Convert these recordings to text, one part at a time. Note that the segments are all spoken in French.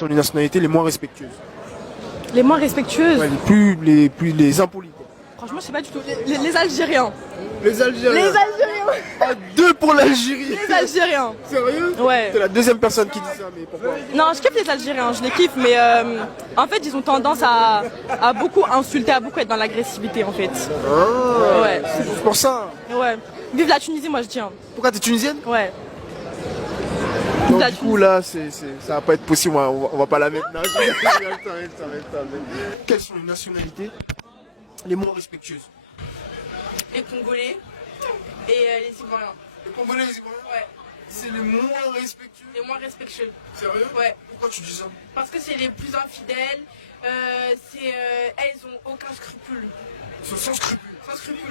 sont les nationalités les moins respectueuses. Les moins respectueuses. Ouais, les impolis. Quoi. Franchement, je sais pas du tout. Les Algériens. Les Algériens. Les Algériens. Ah, 2 pour l'Algérie. Les Algériens. Sérieux? Ouais. C'est la deuxième personne qui dit ça, mais pourquoi? Non, je kiffe les Algériens, je les kiffe, mais en fait, ils ont tendance à beaucoup insulter, à beaucoup être dans l'agressivité, en fait. Ah, Ouais. c'est pour ça. Ouais. Vive la Tunisie, moi je dis. Hein. Pourquoi t'es tunisienne? Ouais. Donc, La du coup, là, ça va pas être possible, on va pas la mettre. Non, Quelles sont les nationalités les moins respectueuses? Les Congolais et les Ivoiriens. Les Congolais, les Ivoiriens? Ouais. C'est les moins respectueux? Les moins respectueux. Sérieux? Ouais. Pourquoi tu dis ça? Parce que c'est les plus infidèles. Elles ont aucun scrupule. Ils sont sans scrupules. Sans scrupule.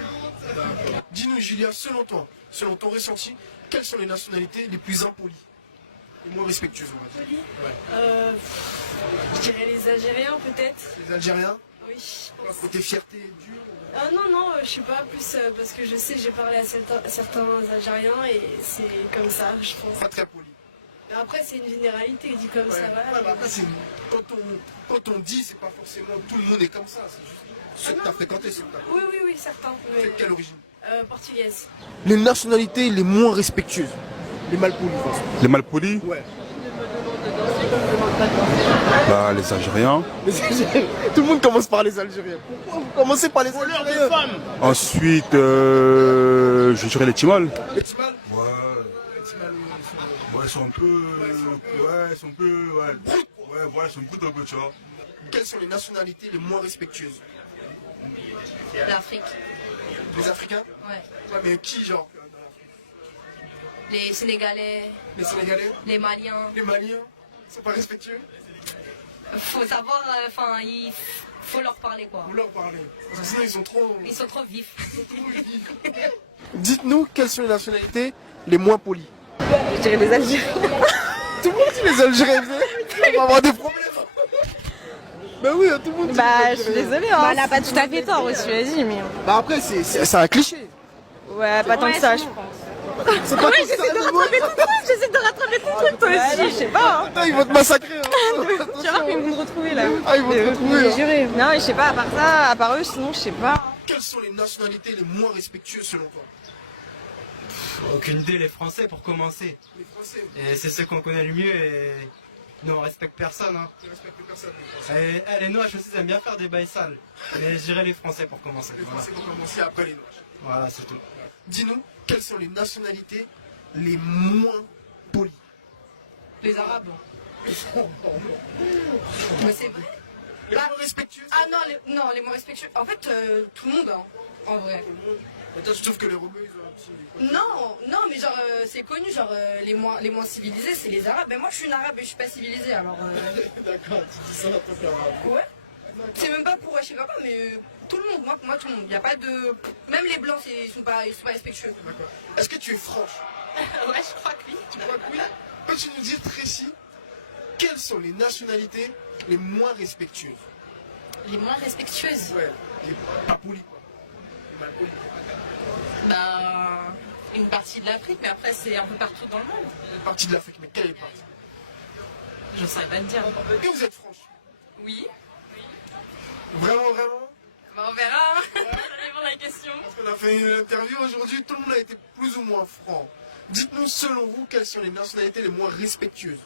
Dis-nous, Julia, selon toi, selon ton ressenti, quelles sont les nationalités les plus impolies? Les moins respectueuses, on va dire. Ouais. Je dirais les Algériens peut-être. Les Algériens? Oui. Côté fierté, dur? Non, je sais pas, plus parce que je sais que j'ai parlé à certains Algériens et c'est comme ça, je pense. Pas très poli. Mais après, c'est une généralité, dit comme ça, voilà. Ouais, bah après, quand on dit, c'est pas forcément tout le monde est comme ça. C'est juste ceux que t'as fréquenté, ceux que t'as. Oui, certains. Mais, De quelle origine? portugaise. Les nationalités les moins respectueuses. Les malpolis, de toute façon. Les malpolis, Ouais. bah, les Algériens. Tout le monde commence par les Algériens. Pourquoi vous commencez par les Algériens? Ensuite, je dirais les Timals. Les Timals? Ouais. Les Timals, Ouais, ils sont un peu. Ouais, ils sont un peu. Ouais. Ouais, voilà, ils sont brutes un peu, tu vois. Quelles sont les nationalités les moins respectueuses? L'Afrique, Les Africains? ouais. Ouais, mais qui, genre? Les Sénégalais, Les Sénégalais? les Maliens. Les Maliens? Ils sont pas respectueux? Faut savoir, il faut leur parler quoi. Vous leur parlez. Parce que sinon, ils sont trop. Ils sont trop vifs. Dites-nous quelles sont les nationalités les moins polies. Je dirais les Algériens. Tout le monde dit les Algériens. On va avoir des problèmes. Bah oui, tout le monde dit Bah, les je suis Algériens. désolée, hein. Elle a pas tout à fait tort aussi, vas-y, mais. Bah après, c'est un cliché. Ouais, pas tant que ça, je pense. C'est pas tout ça. J'essaie de rattraper ton truc, toi aussi. Je sais pas, hein. Putain, ils vont te massacrer. Hein. Tu vas voir qu'ils vont me retrouver là. Ah, ils vont te retrouver. Hein. Non, je sais pas, à part ça, à part eux, sinon, je sais pas. Quelles sont les nationalités les moins respectueuses selon toi? Aucune idée, les Français pour commencer. Les Français. Et c'est ceux qu'on connaît le mieux et nous on respecte personne. Hein. Ils respectent personne. Les Français. Et les Noaches aussi ils aiment bien faire des bails sales. Mais je dirais les Français pour commencer. Les Voilà, Français vont commencer après les Noirs. voilà c'est tout. Dis-nous, quelles sont les nationalités les moins polies? Les Arabes. Mais c'est vrai. Les moins respectueuses? Ah non, les moins respectueux. En fait, tout le monde, hein, en vrai. Mais toi, je trouve que les Roumains, ils ont un petit. Non, mais genre, c'est connu, genre, les moins civilisés, c'est les Arabes. Mais moi, je suis une Arabe et je suis pas civilisée, alors. D'accord, tu dis ça en tant qu'Arabe. Ouais. C'est même pas pour, je sais pas, mais tout le monde, moi, tout le monde. Y a pas de. Même les Blancs, ils sont pas respectueux. D'accord. Est-ce que tu es franche? Ouais, je crois que oui. Tu crois que oui? Peux-tu nous dire, Tracy, quelles sont les nationalités les moins respectueuses? Les moins respectueuses. Ouais, les pas polies, quoi. Les mal polies. Bah, une partie de l'Afrique, mais après c'est un peu partout dans le monde. Une partie de l'Afrique, mais quelle est partie? Je saurais pas te dire. Et vous êtes franche? Oui. Vraiment, vraiment? Bah, on verra. Hein. Ça dépend de la question. Parce qu'on a fait une interview aujourd'hui, tout le monde a été plus ou moins franc. Dites-nous, selon vous, quelles sont les nationalités les moins respectueuses?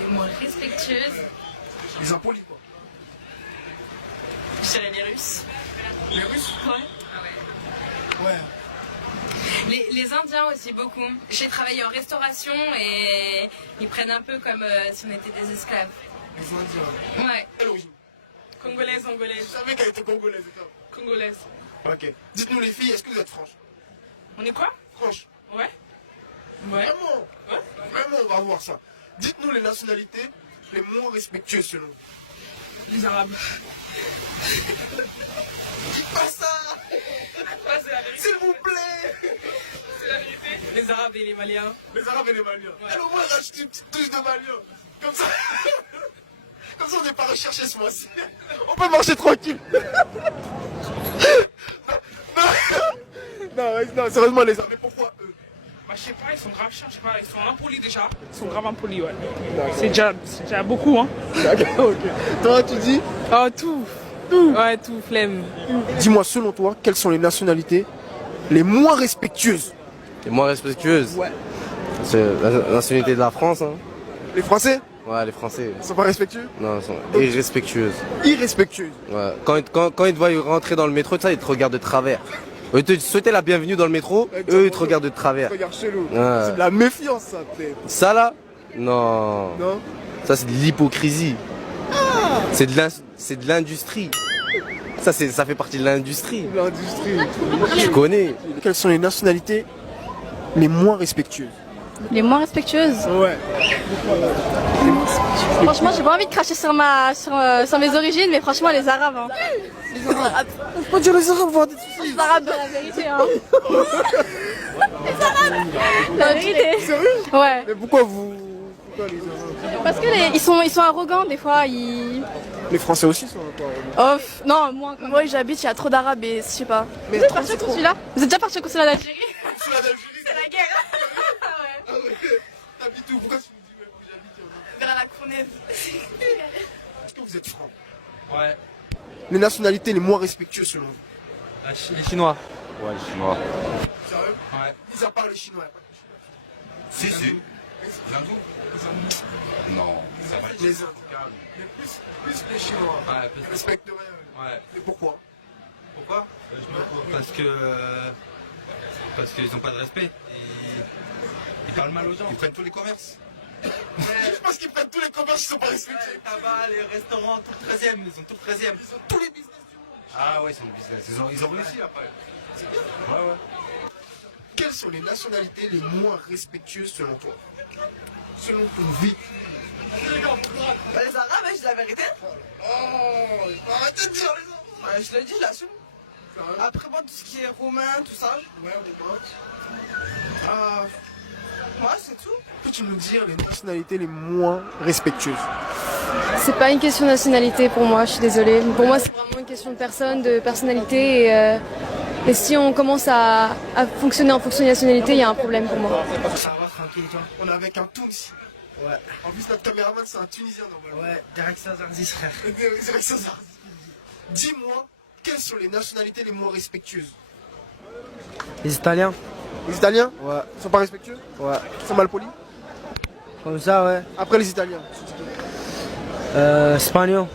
Les moins respectueuses, Les impolis, quoi. je dirais les Russes. Les Russes? Ouais. Ouais. Les Indiens aussi beaucoup. J'ai travaillé en restauration et ils prennent un peu comme si on était des esclaves. Les Indiens. Ouais. Quelle origine? Congolaise. Je savais qu'elle était congolaise, d'accord. Congolaise. Ok. Dites-nous, les filles, est-ce que vous êtes franches? On est quoi? Franches? Ouais. Vraiment? Vraiment, on va voir ça. Dites-nous les nationalités les moins respectueuses selon vous. Les Arabes. Dites pas ça! Ouais, c'est la vérité. S'il vous plaît! C'est la vérité. Les Arabes et les Maliens. Les Arabes et les Maliens. Elle au moins rajoute une petite touche de Malien. Comme ça. Comme ça, on n'est pas recherché ce mois-ci. On peut marcher tranquille. Non, sérieusement, les Arabes. Mais pourquoi eux? Bah, je sais pas, ils sont grave chiants, je sais pas, ils sont impolis déjà. Ils sont grave impolis, ouais. C'est déjà beaucoup, hein. D'accord, ok. Toi, tu dis? Oh, tout. Tout. Ouais, tout, flemme. Dis-moi, selon toi, quelles sont les nationalités les moins respectueuses? Les moins respectueuses. Ouais. C'est la nationalité de la France, hein. Les Français? Ouais, les Français. Ils sont pas respectueux? Non, ils sont irrespectueuses. Irrespectueuses. Ouais. Quand ils te voient rentrer dans le métro, ça, ils te regardent de travers. Eux, te souhaiter la bienvenue dans le métro, eux, ils te regardent de travers. Regarde chelou. Ouais. C'est de la méfiance, ça, peut-être. Ça, là? Non. Non? Ça, c'est de l'hypocrisie. C'est de l'industrie. Ça fait partie de l'industrie. L'industrie. Tu connais. Quelles sont les nationalités les moins respectueuses? Les moins respectueuses. Ouais. Franchement, j'ai pas envie de cracher sur mes origines, mais franchement, les Arabes. Hein. Les Arabes. Faut pas dire les Arabes, voir des soucis. Les Arabes, la vérité. Hein. Les Arabes. La vérité. Sérieux? Ouais. Mais pourquoi les Arabes? Parce que ils sont arrogants des fois. Les Français aussi sont encore. Oh, non, moi. Moi, j'habite, il y a trop d'Arabes et je sais pas. Mais Vous êtes parti au consulat? Vous êtes déjà parti au consulat d'Algérie? Consulat d'Algérie. C'est la guerre. Ah ouais. T'habites où? Pourquoi tu me dis où j'habite? Vers la Cournève. Est-ce que vous êtes franc? Ouais. Les nationalités les moins respectueuses selon vous? Les Chinois. Ouais, les Chinois. Sérieux? Ouais. Mis à part les Chinois, y a pas de Chinois. Si. Non, ça va. Les Indiens. Mais plus les Chinois. Ouais, Ils respectent rien. Ouais. Mais pourquoi? Pourquoi Parce qu'ils n'ont pas de respect. Ils parlent mal aux gens. Ils prennent tous les commerces. Je pense qu'ils prennent tous les commerces qui sont pas respectés. Les tabac, les restaurants, tout le 13e. Ils ont tout le 13e. Ils ont tous les business du monde. Ah ouais, c'est le business. Ils ont réussi après. C'est bien. Ouais. Quelles sont les nationalités les moins respectueuses selon toi? Selon ton vie. Les Arabes, je dis la vérité. Oh, arrêtez de dire les Arabes. Je le dis, je l'assume. Après, moi, tout ce qui est roumain, tout ça. Ouais, roumain. Moi, c'est tout. Peux-tu nous dire les nationalités les moins respectueuses? C'est pas une question de nationalité pour moi, je suis désolée. Pour moi, c'est vraiment une question de personne, de personnalité. Et si on commence à fonctionner en fonction de nationalité, il y a un problème pour moi. Ça va, tranquille, toi. On est avec un Tunisien. Ouais. En plus, notre caméraman, c'est un Tunisien normalement. Ouais, direction Zarzis, frère. Direction Zarzis. Dis-moi, quelles sont les nationalités les moins respectueuses? Les Italiens. Les Italiens? Ouais. Ils sont pas respectueux? Ouais. Ils sont mal polis? Comme ça, ouais. Après les Italiens. Espagnol.